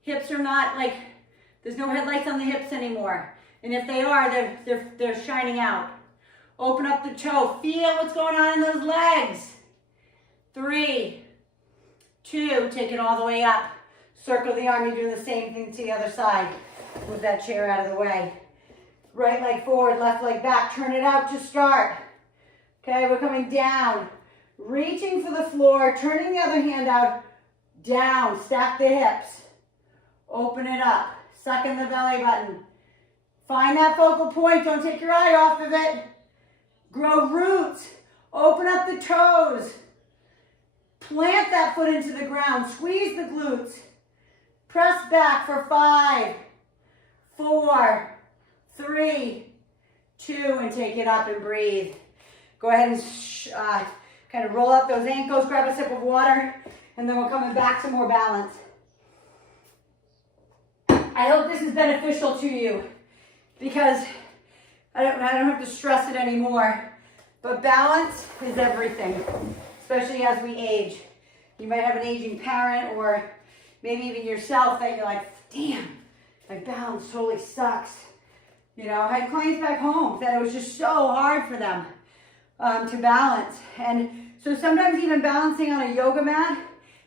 hips are not like, there's no headlights on the hips anymore. And if they are, they're shining out. Open up the toe. Feel what's going on in those legs. 3, 2, take it all the way up. Circle the arm. You're doing the same thing to the other side. Move that chair out of the way. Right leg forward, left leg back. Turn it out to start. Okay, we're coming down. Reaching for the floor, turning the other hand out. Down, stack the hips. Open it up. Suck in the belly button. Find that focal point. Don't take your eye off of it. Grow roots. Open up the toes. Plant that foot into the ground. Squeeze the glutes. Press back for 5, 4, 3, 2, and take it up and breathe. Go ahead and kind of roll up those ankles, grab a sip of water, and then we're coming back to more balance. I hope this is beneficial to you because I don't have to stress it anymore, but balance is everything, especially as we age. You might have an aging parent or maybe even yourself that you're like, damn, my balance totally sucks. You know, I had clients back home that it was just so hard for them to balance. And so sometimes even balancing on a yoga mat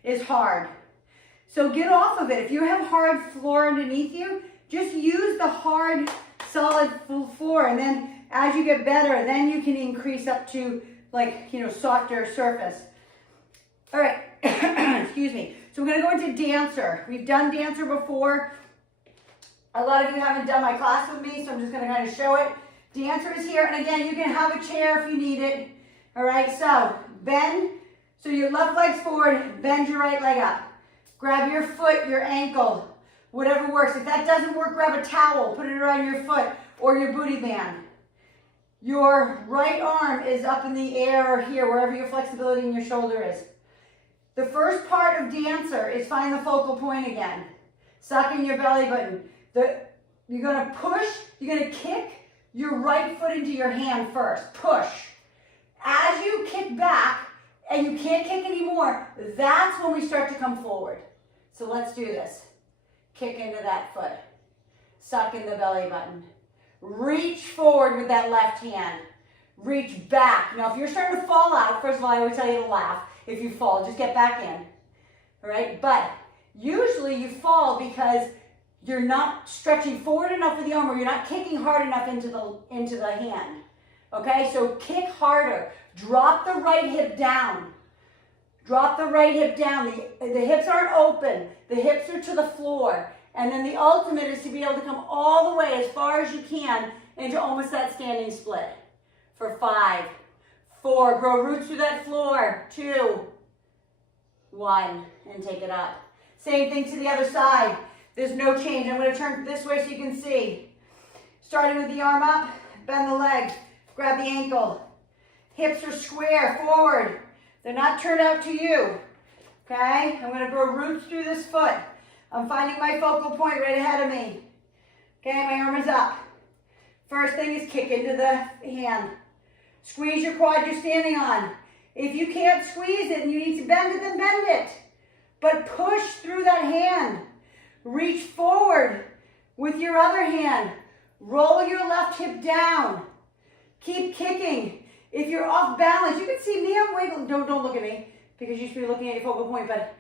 is hard. So get off of it. If you have hard floor underneath you, just use the hard, solid floor. And then As you get better, then you can increase up to like, you know, softer surface. All right, excuse me. So we're gonna go into dancer. We've done dancer before. A lot of you haven't done my class with me, so I'm just gonna kind of show it. Dancer is here, and again, you can have a chair if you need it. All right, so bend, so your left leg's forward, bend your right leg up. Grab your foot, your ankle, whatever works. If that doesn't work, grab a towel, put it around your foot or your booty band. Your right arm is up in the air or here, wherever your flexibility in your shoulder is. The first part of dancer is find the focal point again. Suck in your belly button. You're gonna push, you're gonna kick your right foot into your hand first. Push. As you kick back and you can't kick anymore, that's when we start to come forward. So let's do this. Kick into that foot. Suck in the belly button. Reach forward with that left hand. Reach back. Now, if you're starting to fall out, first of all, I always tell you to laugh. If you fall, just get back in. All right? But usually you fall because you're not stretching forward enough with the arm, or you're not kicking hard enough into the hand. Okay? So kick harder. Drop the right hip down. Drop the right hip down. The hips aren't open. The hips are to the floor. And then the ultimate is to be able to come all the way as far as you can into almost that standing split. For 5, 4, grow roots through that floor. 2, 1, and take it up. Same thing to the other side. There's no change. I'm going to turn this way so you can see. Starting with the arm up, bend the leg, grab the ankle. Hips are square, forward. They're not turned out to you. Okay? I'm going to grow roots through this foot. I'm finding my focal point right ahead of me. Okay, my arm is up. First thing is kick into the hand. Squeeze your quad you're standing on. If you can't squeeze it and you need to bend it, then bend it. But push through that hand. Reach forward with your other hand. Roll your left hip down. Keep kicking. If you're off balance, you can see me, I'm wiggling. Don't look at me because you should be looking at your focal point, but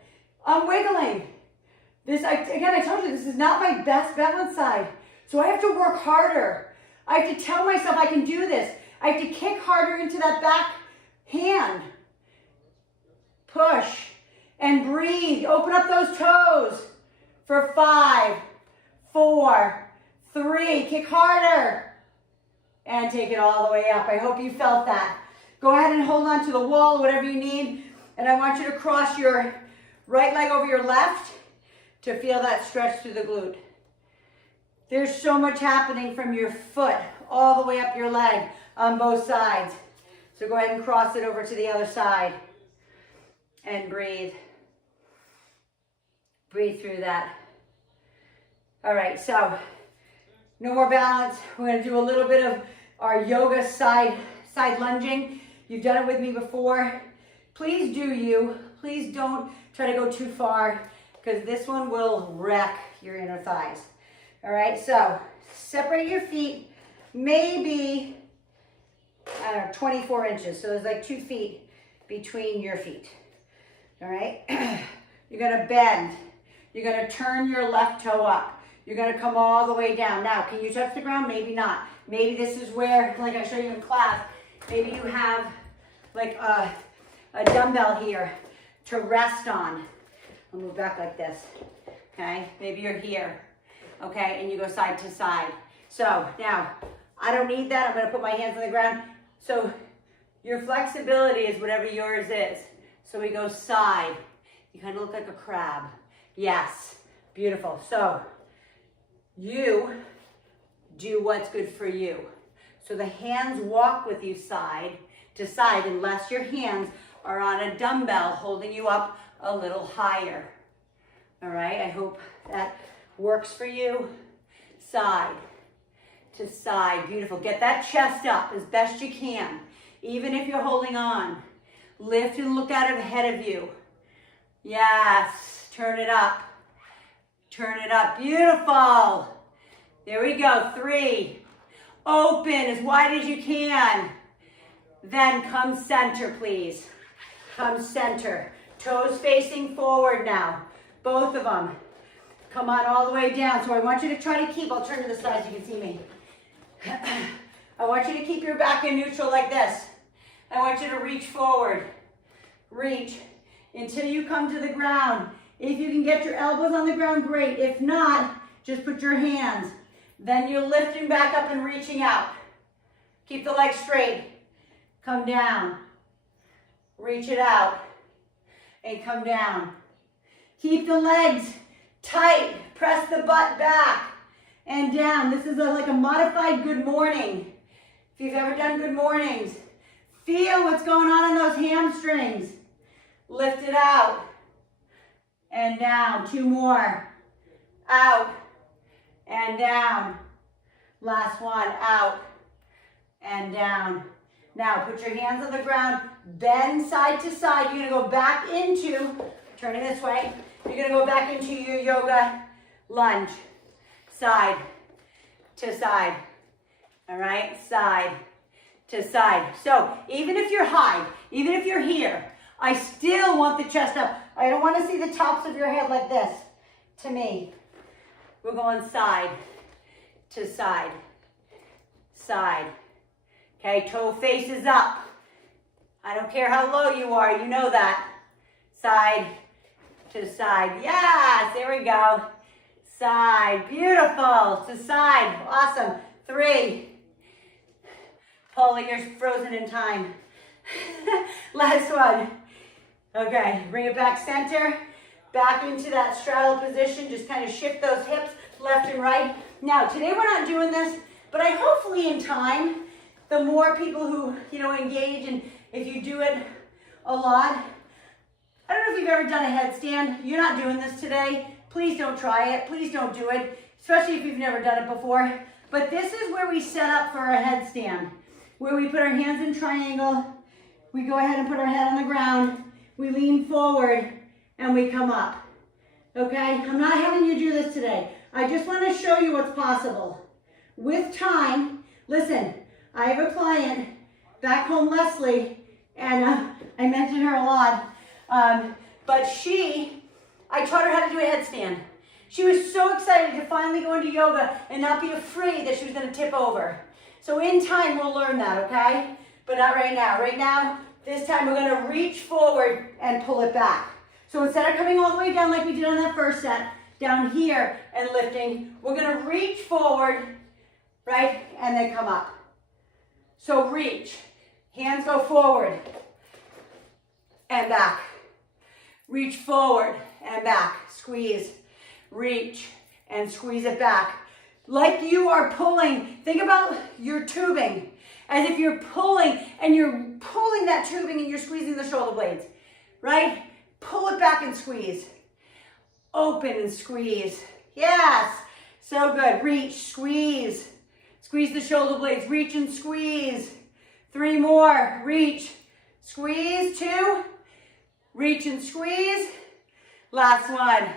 I'm wiggling. Again, I told you, this is not my best balance side. So I have to work harder. I have to tell myself I can do this. I have to kick harder into that back hand. Push and breathe. Open up those toes for 5, 4, 3. Kick harder. And take it all the way up. I hope you felt that. Go ahead and hold on to the wall, whatever you need. And I want you to cross your right leg over your left to feel that stretch through the glute. There's so much happening from your foot all the way up your leg on both sides. So go ahead and cross it over to the other side. And breathe. Breathe through that. All right, so no more balance. We're going to do a little bit of our yoga side lunging. You've done it with me before. Please do you. Please don't try to go too far because this one will wreck your inner thighs. All right, so separate your feet maybe, I don't know, 24 inches. So there's like 2 feet between your feet. All right, you're going to bend. You're going to turn your left toe up. You're going to come all the way down. Now, can you touch the ground? Maybe not. Maybe this is where, like I showed you in class, maybe you have like a dumbbell here to rest on. I'll move back like this, okay? Maybe you're here, okay? And you go side to side. So now, I don't need that. I'm going to put my hands on the ground. So your flexibility is whatever yours is. So we go side. You kind of look like a crab. Yes, beautiful. So you do what's good for you. So the hands walk with you side to side unless your hands are on a dumbbell holding you up a little higher. All right, I hope that works for you. Side to side, beautiful. Get that chest up as best you can, even if you're holding on. Lift and look out ahead of you. Yes, turn it up. Turn it up, beautiful. There we go, 3. Open as wide as you can. Then come center, please. Come center. Toes facing forward now. Both of them. Come on all the way down. So I want you to try to keep, I'll turn to the side so you can see me. I want you to keep your back in neutral like this. I want you to reach forward. Reach until you come to the ground. If you can get your elbows on the ground, great. If not, just put your hands. Then you're lifting back up and reaching out. Keep the legs straight. Come down. Reach it out. And come down. Keep the legs tight. Press the butt back and down. This is like a modified good morning. If you've ever done good mornings, feel what's going on in those hamstrings. Lift it out and down. 2 more. Out and down. Last one. Out and down. Now put your hands on the ground. Bend side to side. You're going to go back into, turn it this way. You're going to go back into your yoga lunge. Side to side. All right, side to side. So even if you're high, even if you're here, I still want the chest up. I don't want to see the tops of your head like this. To me, we're going side to side, side. Okay, toe faces up. I don't care how low you are, you know that. Side to side. Yes, there we go. Side, beautiful, to side, awesome. 3. Paula, you're frozen in time. Last one. Okay, bring it back center, back into that straddle position. Just kind of shift those hips left and right. Now, today we're not doing this, but I hopefully in time, the more people who, engage, and if you do it a lot, I don't know if you've ever done a headstand. You're not doing this today. Please don't try it. Please don't do it, especially if you've never done it before. But this is where we set up for our headstand, where we put our hands in triangle. We go ahead and put our head on the ground. We lean forward and we come up. Okay? I'm not having you do this today. I just want to show you what's possible. With time, listen, I have a client back home, Leslie, and I mention her a lot. But I taught her how to do a headstand. She was so excited to finally go into yoga and not be afraid that she was going to tip over. So in time, we'll learn that, okay? But not right now. Right now, this time we're going to reach forward and pull it back. So instead of coming all the way down like we did on that first set, down here and lifting, we're going to reach forward, right? And then come up. So reach. Hands go forward and back. Reach forward and back. Squeeze. Reach and squeeze it back. Like you are pulling. Think about your tubing as if you're pulling, and you're pulling that tubing and you're squeezing the shoulder blades, right? Pull it back and squeeze. Open and squeeze. Yes. So good. Reach, squeeze. Squeeze the shoulder blades. Reach and squeeze. 3 more. Reach, squeeze. 2. Reach and squeeze. Last one.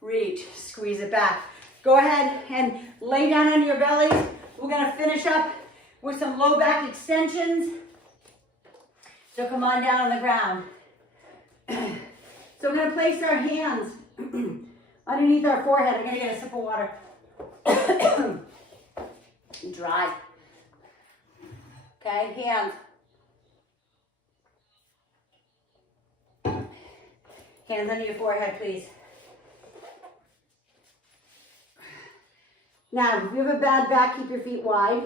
Reach, squeeze it back. Go ahead and lay down on your belly. We're going to finish up with some low back extensions. So come on down on the ground. So we're going to place our hands underneath our forehead. I'm going to get a sip of water. Dry. Okay, hands. Hands under your forehead, please. Now, if you have a bad back, keep your feet wide.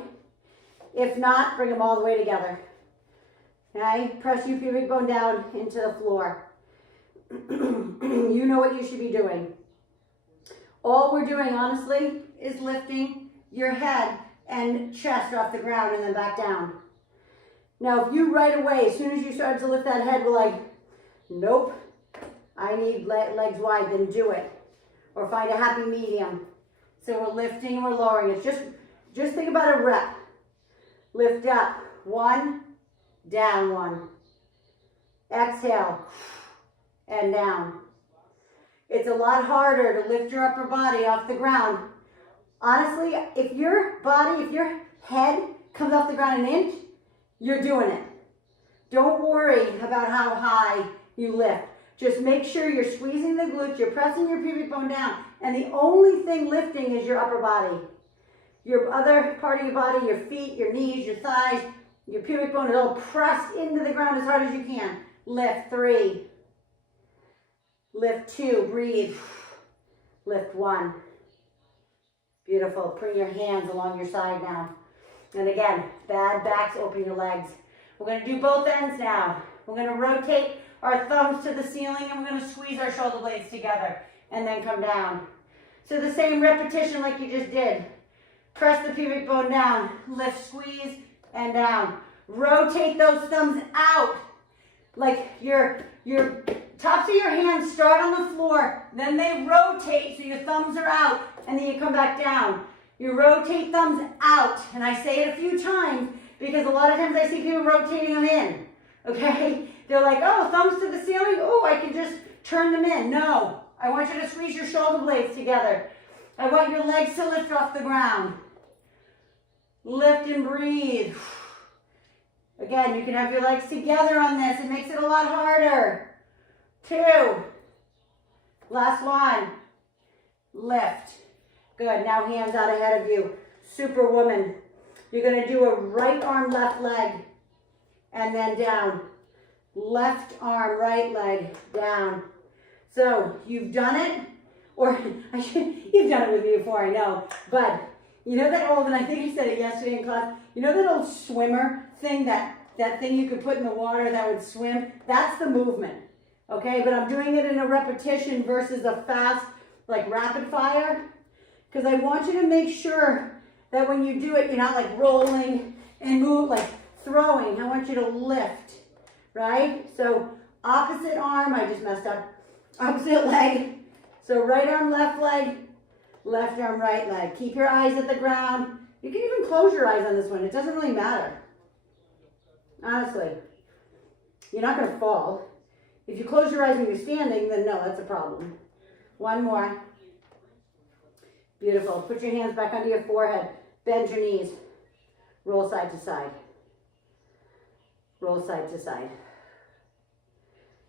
If not, bring them all the way together. Okay? Press your pubic bone down into the floor. You know what you should be doing. All we're doing, honestly, is lifting your head and chest off the ground and then back down. Now, if you right away, as soon as you start to lift that head, we're like, nope, I need legs wide, then do it. Or find a happy medium. So we're lifting and we're lowering. It's just think about a rep. Lift up. 1, down 1. Exhale. And down. It's a lot harder to lift your upper body off the ground. Honestly, if your head comes off the ground an inch, you're doing it. Don't worry about how high you lift. Just make sure you're squeezing the glutes, you're pressing your pubic bone down, and the only thing lifting is your upper body. your other part of your body, your feet, your knees, your thighs, your pubic bone is all pressed into the ground as hard as you can. Lift 3. Lift 2, breathe. Lift 1. Beautiful. Bring your hands along your side now. And again, bad backs, open your legs. We're going to do both ends now. We're going to rotate our thumbs to the ceiling and we're going to squeeze our shoulder blades together and then come down. So the same repetition like you just did. Press the pubic bone down, lift, squeeze, and down. Rotate those thumbs out. Like your tops of your hands start on the floor, then they rotate so your thumbs are out, and then you come back down. You rotate thumbs out, and I say it a few times because a lot of times I see people rotating them in, okay? They're like, oh, thumbs to the ceiling, oh, I can just turn them in. No, I want you to squeeze your shoulder blades together. I want your legs to lift off the ground. Lift and breathe. Again, you can have your legs together on this. It makes it a lot harder. 2. Last one. Lift. Good. Now hands out ahead of you. Superwoman. You're going to do a right arm, left leg. And then down. Left arm, right leg, down. So you've done it. Or you've done it with me before, I know. But you know that old, and I think I said it yesterday in class, you know that old swimmer thing, that thing you could put in the water that would swim? That's the movement, okay? But I'm doing it in a repetition versus a fast, like rapid fire, because I want you to make sure that when you do it, you're not like rolling and move, like throwing. I want you to lift, right? So opposite arm, I just messed up, opposite leg. So right arm, left leg, left arm, right leg. Keep your eyes at the ground. You can even close your eyes on this one. It doesn't really matter. Honestly, you're not going to fall. If you close your eyes when you're standing, then no, that's a problem. One more. Beautiful. Put your hands back under your forehead. Bend your knees. Roll side to side. Roll side to side.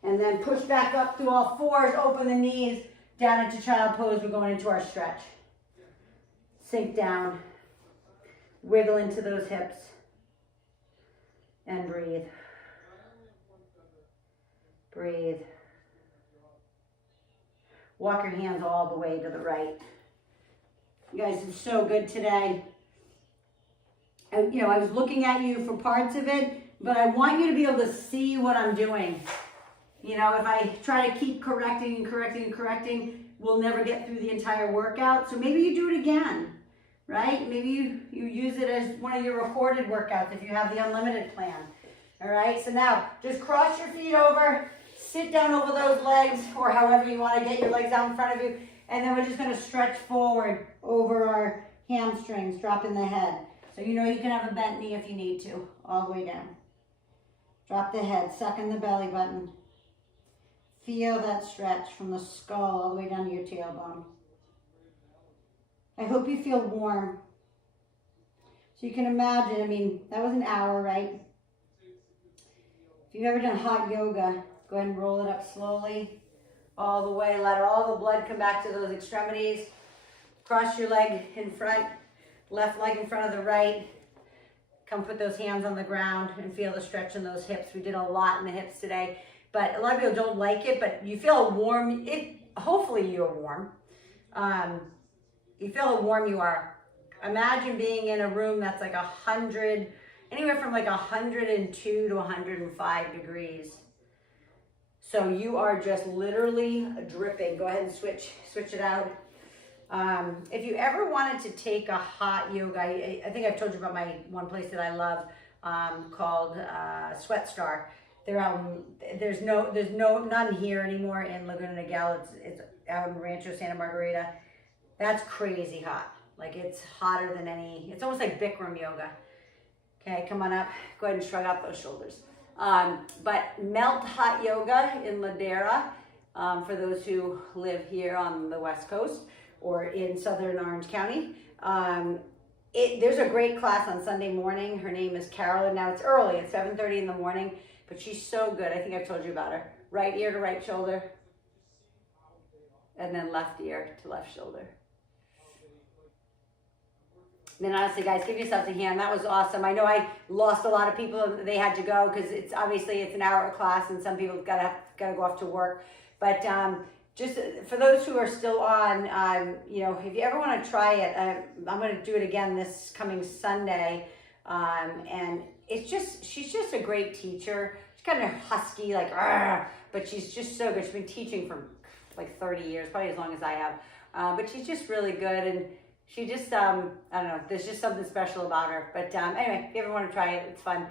And then push back up through all fours. Open the knees. Down into child pose. We're going into our stretch. Sink down. Wiggle into those hips. And breathe. Breathe. Walk your hands all the way to the right. You guys are so good today. I was looking at you for parts of it, but I want you to be able to see what I'm doing. If I try to keep correcting, we'll never get through the entire workout. So maybe you do it again, right? Maybe you use it as one of your recorded workouts if you have the unlimited plan. All right, so now just cross your feet over, sit down over those legs, or however you want to get your legs out in front of you, and then we're just going to stretch forward over our hamstrings, dropping the head. So you can have a bent knee if you need to, all the way down. Drop the head, suck in the belly button. Feel that stretch from the skull all the way down to your tailbone. I hope you feel warm. So you can imagine, that was an hour, right? If you've ever done hot yoga, go ahead and roll it up slowly, all the way. Let all the blood come back to those extremities. Cross your leg in front, left leg in front of the right. Come put those hands on the ground and feel the stretch in those hips. We did a lot in the hips today. But a lot of people don't like it, but you feel warm. Hopefully you're warm. You feel how warm you are. Imagine being in a room that's like 100, anywhere from like 102 to 105 degrees. So you are just literally dripping. Go ahead and switch it out. If you ever wanted to take a hot yoga, I think I've told you about my one place that I love called Sweat Star. They're out. There's none here anymore in Laguna Niguel. It's out in Rancho Santa Margarita. That's crazy hot. Like it's hotter than any. It's almost like Bikram yoga. Okay, come on up. Go ahead and shrug out those shoulders. But melt hot yoga in Ladera for those who live here on the West Coast or in Southern Orange County. There's a great class on Sunday morning. Her name is Carolyn. Now it's early. It's 7:30 in the morning. But she's so good. I think I've told you about her. Right ear to right shoulder. And then left ear to left shoulder. then honestly, guys, give yourselves a hand. That was awesome. I know I lost a lot of people. They had to go because it's obviously it's an hour class, and some people gotta go off to work. But just for those who are still on, you know, if you ever want to try it, I'm going to do it again this coming Sunday. And it's just, she's just a great teacher. She's kind of husky, like, but she's just so good. She's been teaching for like 30 years, probably as long as I have. But she's just really good. And she just, I don't know, there's just something special about her. But anyway, if you ever want to try it, it's fun.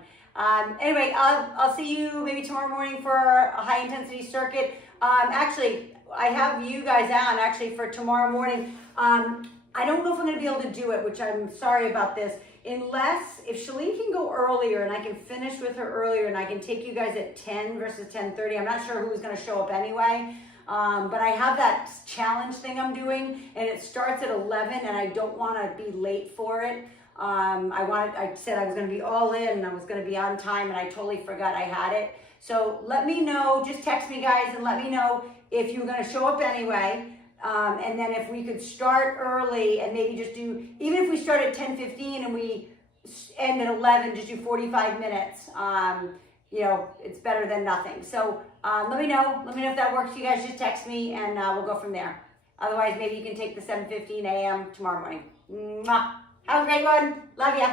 Anyway, I'll see you maybe tomorrow morning for a high intensity circuit. Actually, I have you guys on actually for tomorrow morning. I don't know if I'm going to be able to do it, which I'm sorry about this, unless if Shalene can go earlier and I can finish with her earlier and I can take you guys at 10 versus 10:30. I'm not sure who's going to show up anyway. But I have that challenge thing I'm doing, and it starts at 11, and I don't want to be late for it. I said I was going to be all in, and I was going to be on time, and I totally forgot I had it. So let me know, just text me guys and let me know if you're going to show up anyway. And then if we could start early and maybe just do, even if we start at 10:15 and we end at 11, just do 45 minutes. You know, it's better than nothing. So let me know if that works. You guys just text me and we'll go from there. Otherwise, maybe you can take the 7:15 a.m. tomorrow morning. Mwah. Have a great one. Love ya.